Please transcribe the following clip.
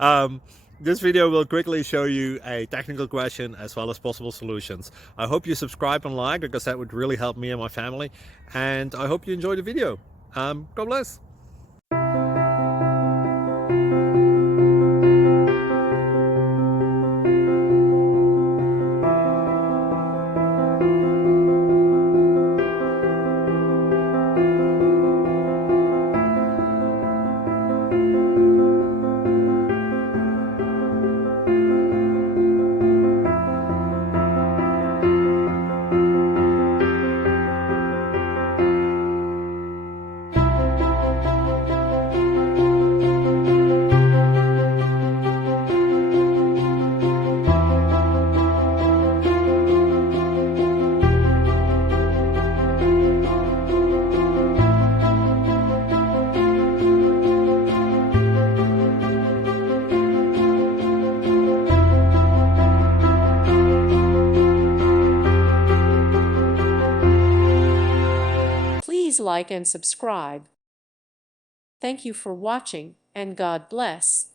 um, this video will quickly show you a technical question as well as possible solutions. I hope you subscribe and like, because that would really help me and my family. And I hope you enjoy the video. God bless. Please like and subscribe. Thank you for watching, and God bless.